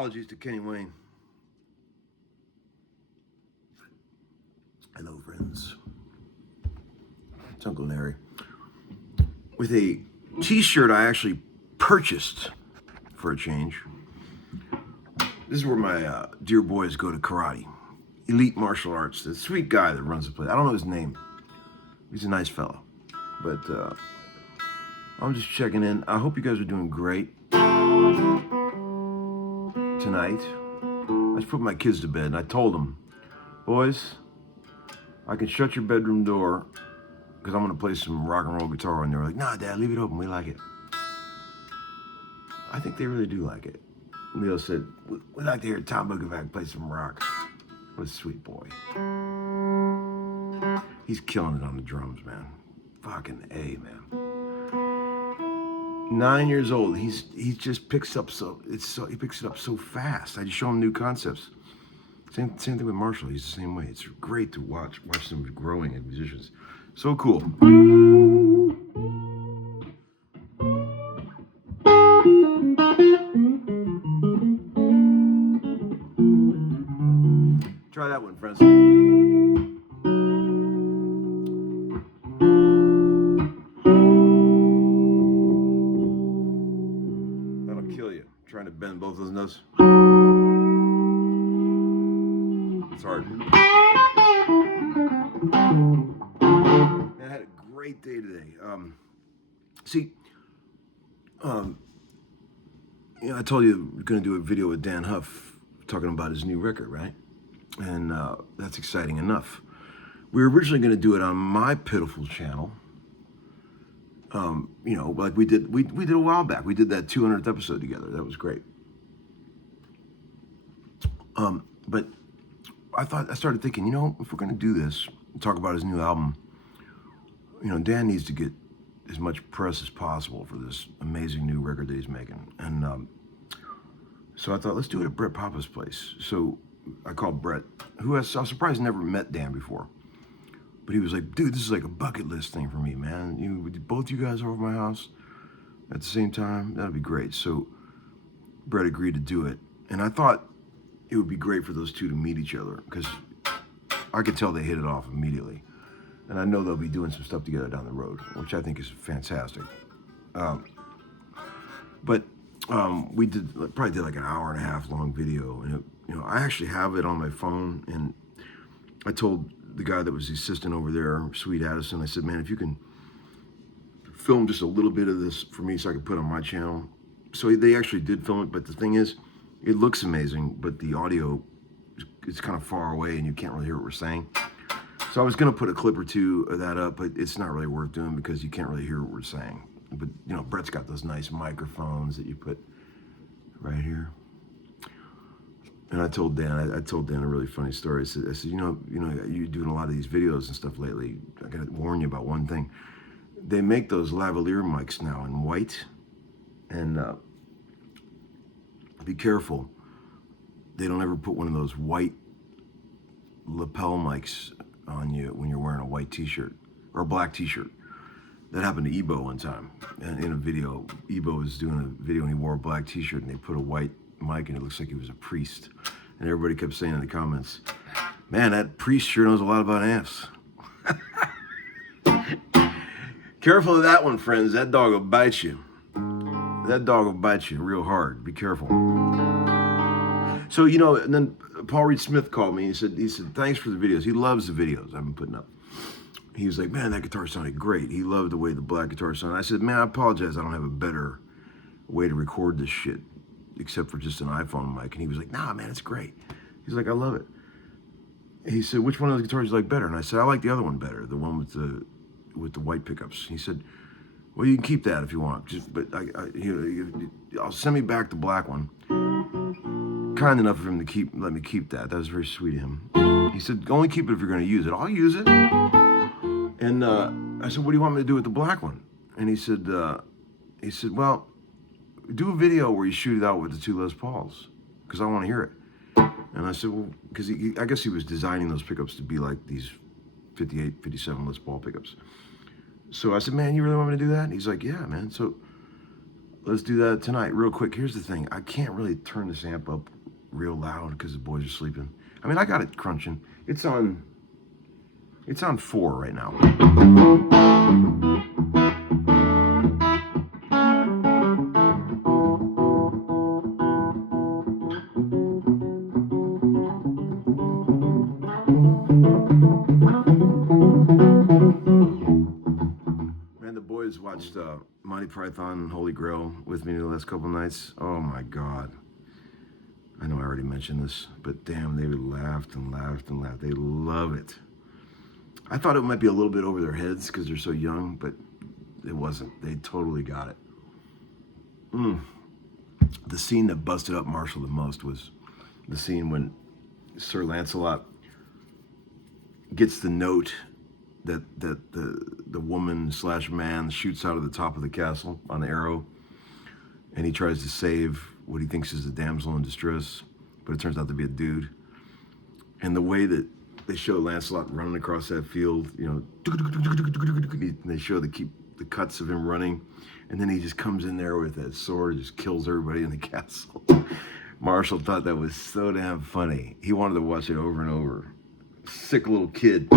Apologies to Kenny Wayne. Hello, friends. It's Uncle Larry. With a t-shirt I actually purchased for a change. This is where my dear boys go to karate. Elite martial arts. The sweet guy that runs the place. I don't know his name. He's a nice fellow. But I'm just checking in. I hope you guys are doing great tonight. I just put my kids to bed and I told them, boys, I can shut your bedroom door because I'm going to play some rock and roll guitar. And they were like, nah, Dad, leave it open. We like it. I think they really do like it. Leo said, we'd like to hear Tom Bukovac play some rock. What a sweet boy. He's killing it on the drums, man. Fucking A, man. 9 years old. He just picks up he picks it up so fast. I just show him new concepts. Same thing with Marshall. He's the same way. It's great to watch them growing as musicians. So cool. Try that one, friends. That'll kill you. Trying to bend both those notes. It's hard. Man, I had a great day today. I told you we're going to do a video with Dan Huff talking about his new record, right? And that's exciting enough. We were originally going to do it on my pitiful channel. Like we did a while back. We did that 200th episode together. That was great. But I started thinking, if we're going to do this, talk about his new album, Dan needs to get as much press as possible for this amazing new record that he's making. And so I thought, let's do it at Brett Papa's place. So I called Brett, I was surprised never met Dan before. But he was like, dude, this is like a bucket list thing for me, man. Both you guys over at my house at the same time, that'd be great. So Brett agreed to do it. And I thought it would be great for those two to meet each other because I could tell they hit it off immediately. And I know they'll be doing some stuff together down the road, which I think is fantastic. We probably did like an hour and a half long video. And I actually have it on my phone. And I told the guy that was the assistant over there, Sweet Addison, I said, man, if you can film just a little bit of this for me so I could put it on my channel. So they actually did film it, but the thing is, it looks amazing, but the audio is kind of far away and you can't really hear what we're saying. So I was going to put a clip or two of that up, but it's not really worth doing because you can't really hear what we're saying. But, Brett's got those nice microphones that you put right here. And I told Dan a really funny story. I said, you're doing a lot of these videos and stuff lately. I got to warn you about one thing. They make those lavalier mics now in white. And be careful. They don't ever put one of those white lapel mics on you when you're wearing a white t-shirt or a black t-shirt. That happened to Ebo one time. And in a video, Ebo was doing a video and he wore a black t-shirt and they put a white mic and it looks like he was a priest. And everybody kept saying in the comments, man, that priest sure knows a lot about amps. Careful of that one, friends. That dog will bite you. That dog will bite you real hard. Be careful. So, and then Paul Reed Smith called me. He said, thanks for the videos. He loves the videos I've been putting up. He was like, man, that guitar sounded great. He loved the way the black guitar sounded. I said, man, I apologize. I don't have a better way to record this shit except for just an iPhone mic. And he was like, nah, man, it's great. He's like, I love it. He said, which one of those guitars do you like better? And I said, I like the other one better, the one with the white pickups. He said, well, you can keep that if you want. But I'll send me back the black one. Kind enough of him to let me keep that. That was very sweet of him. He said, only keep it if you're going to use it. I'll use it. And I said, what do you want me to do with the black one? And he said, well, do a video where you shoot it out with the two Les Pauls because I want to hear it. And I said, well, because I guess he was designing those pickups to be like these 58, 57 Les Paul pickups. So I said, man, you really want me to do that? And he's like, yeah, man. So let's do that tonight, real quick. Here's the thing: I can't really turn this amp up real loud because the boys are sleeping. I mean, I got it crunching. It's on 4 right now. Man, the boys watched Monty Python and Holy Grail with me the last couple nights. Oh my God. I know I already mentioned this, but damn, they laughed and laughed and laughed. They love it. I thought it might be a little bit over their heads because they're so young, but it wasn't. They totally got it. The scene that busted up Marshall the most was the scene when Sir Lancelot gets the note that the woman / man shoots out of the top of the castle on the arrow, and he tries to save what he thinks is a damsel in distress, but it turns out to be a dude. And the way that they show Lancelot running across that field, you know, and they show the cuts of him running, and then he just comes in there with that sword and just kills everybody in the castle. Marshall thought that was so damn funny. He wanted to watch it over and over. Sick little kid.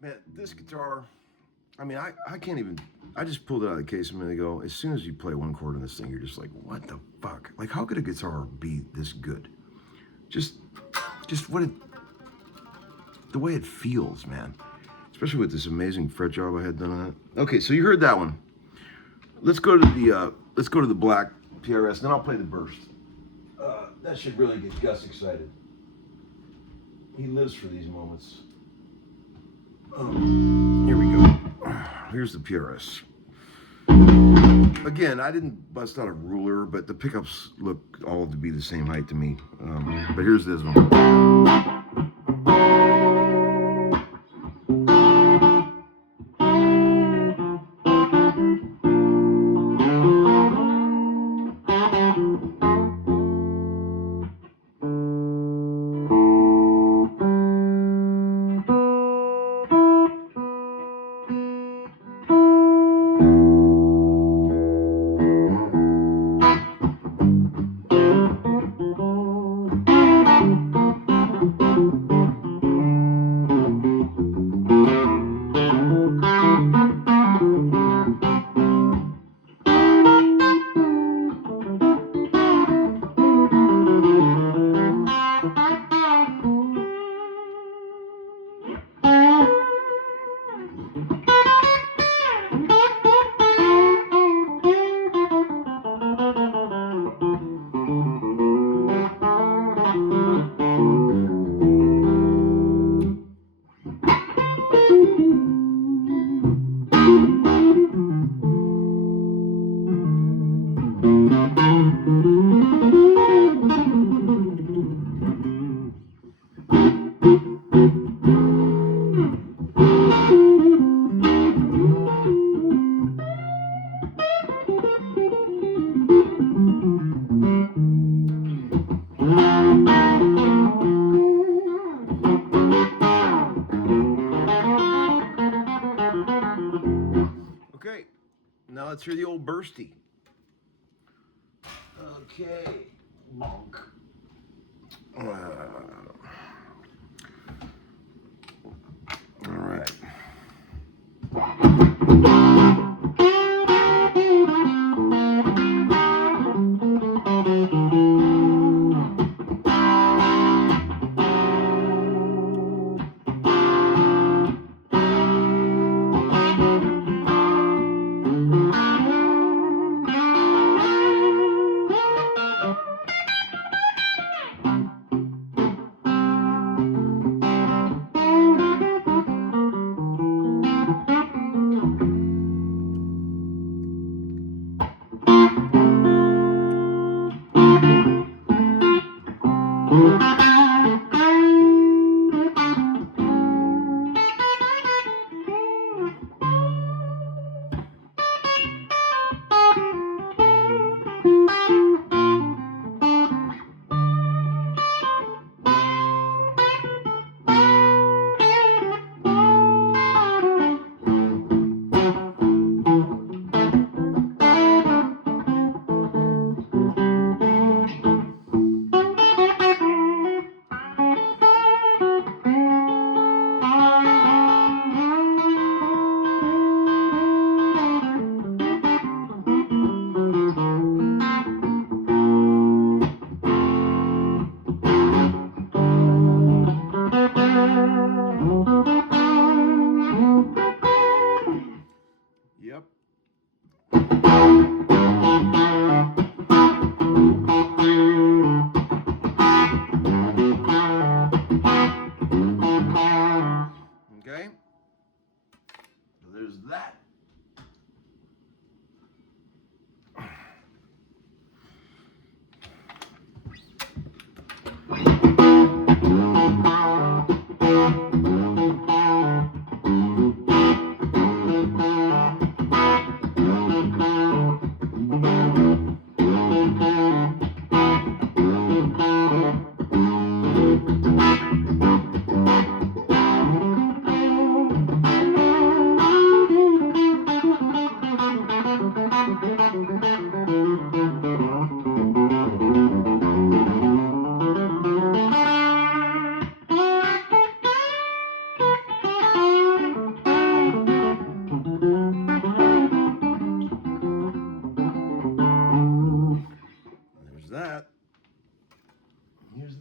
Man, this guitar, I mean, I can't even, I just pulled it out of the case a minute ago. As soon as you play one chord on this thing, you're just like, what the fuck? Like, how could a guitar be this good? Just what it, the way it feels, man. Especially with this amazing fret job I had done on it. Okay, so you heard that one. Let's go to the black PRS, then I'll play the burst. That should really get Gus excited. He lives for these moments. Here we go. Here's the PRS. Again, I didn't bust out a ruler, but the pickups look all to be the same height to me. But here's this one. Okay, now let's hear the old bursty. Okay, monk. All right.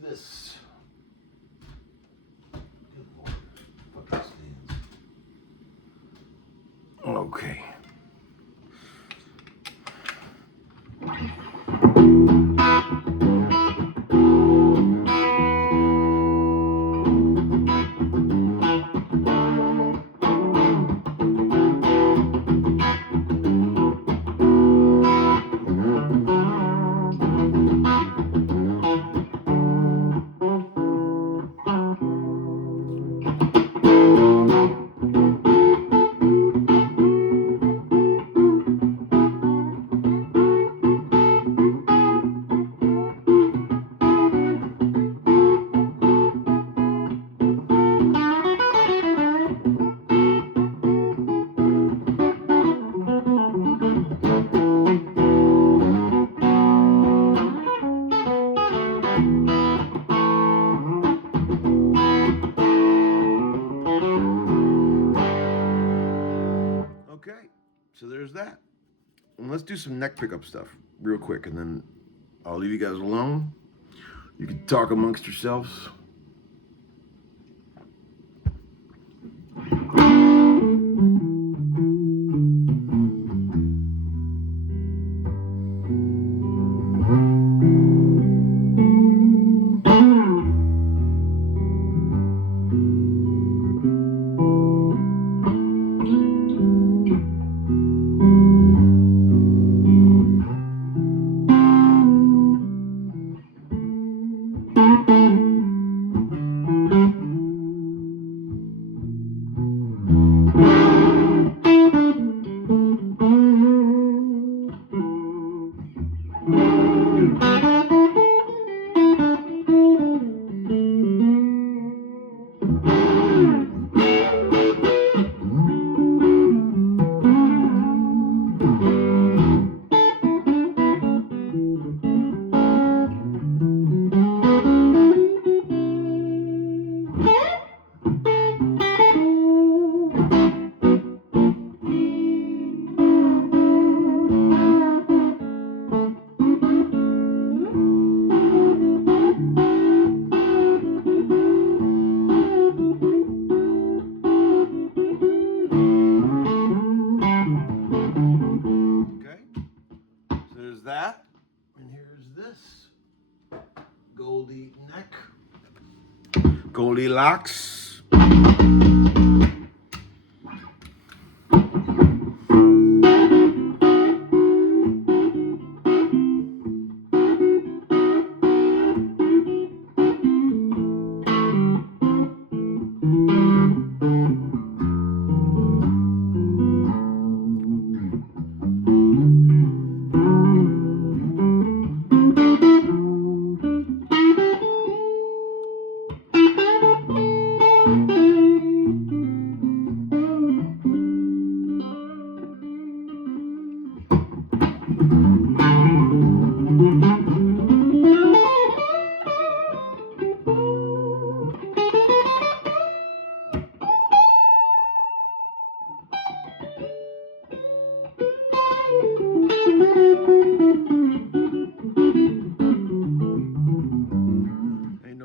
this. Good Lord. Fucking stands. Okay. Okay, so there's that. And let's do some neck pickup stuff real quick, and then I'll leave you guys alone. You can talk amongst yourselves. That, and here's this Goldie neck, Goldilocks.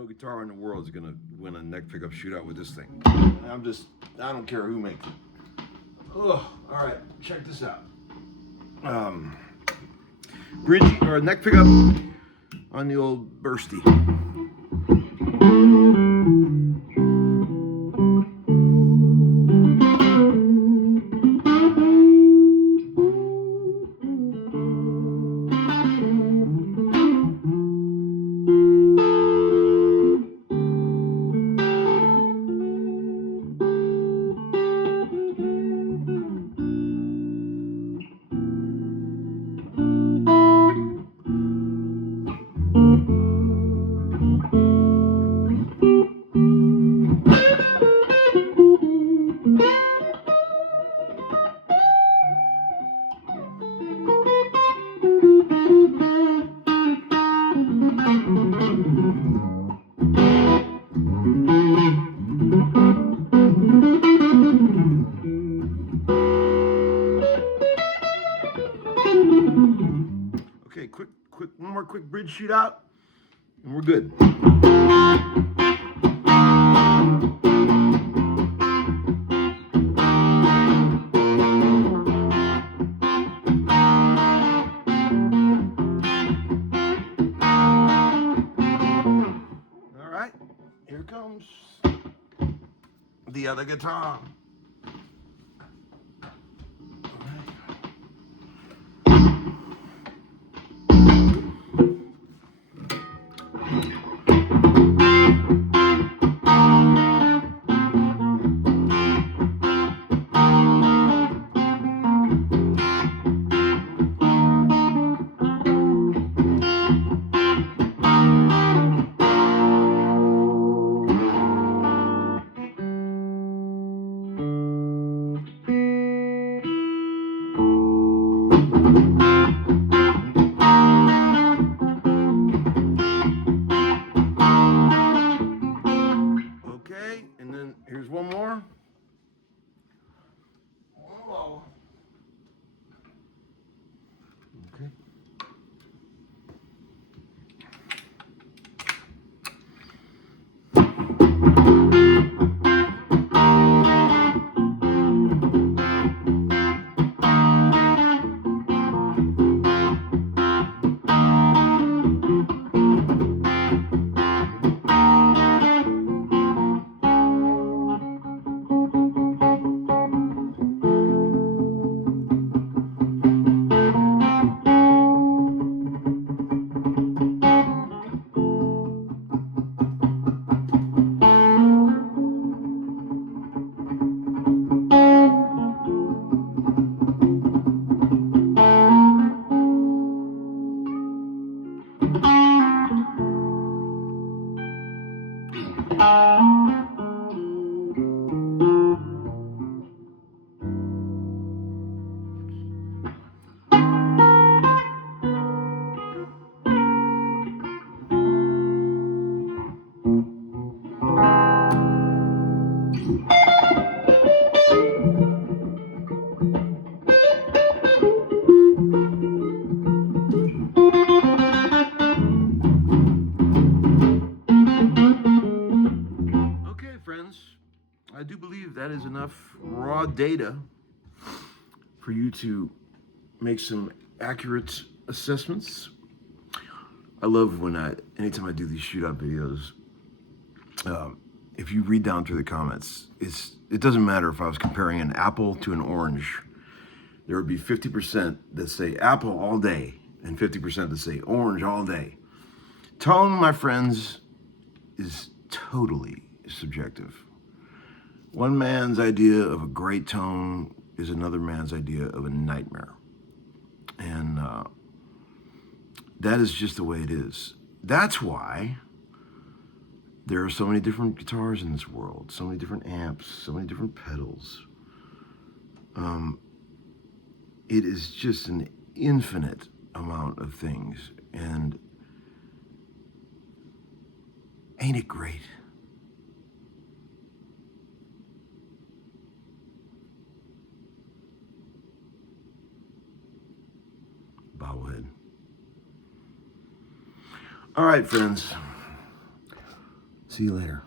Guitar in the world is gonna win a neck pickup shootout with this thing. I don't care who makes it. Oh, all right, check this out. Bridge or neck pickup on the old bursty. Okay, one more quick bridge shootout. and we're good. All right, here comes the other guitar. Okay, and then here's one more. Whoa. Okay. Okay, friends, I do believe that is enough raw data for you to make some accurate assessments. I love when anytime I do these shootout videos, if you read down through the comments, it doesn't matter if I was comparing an apple to an orange. There would be 50% that say apple all day and 50% that say orange all day. Tone, my friends, is totally subjective. One man's idea of a great tone is another man's idea of a nightmare. And that is just the way it is. That's why there are so many different guitars in this world, so many different amps, so many different pedals. It is just an infinite amount of things. And ain't it great? Bobblehead. All right, friends. See you later.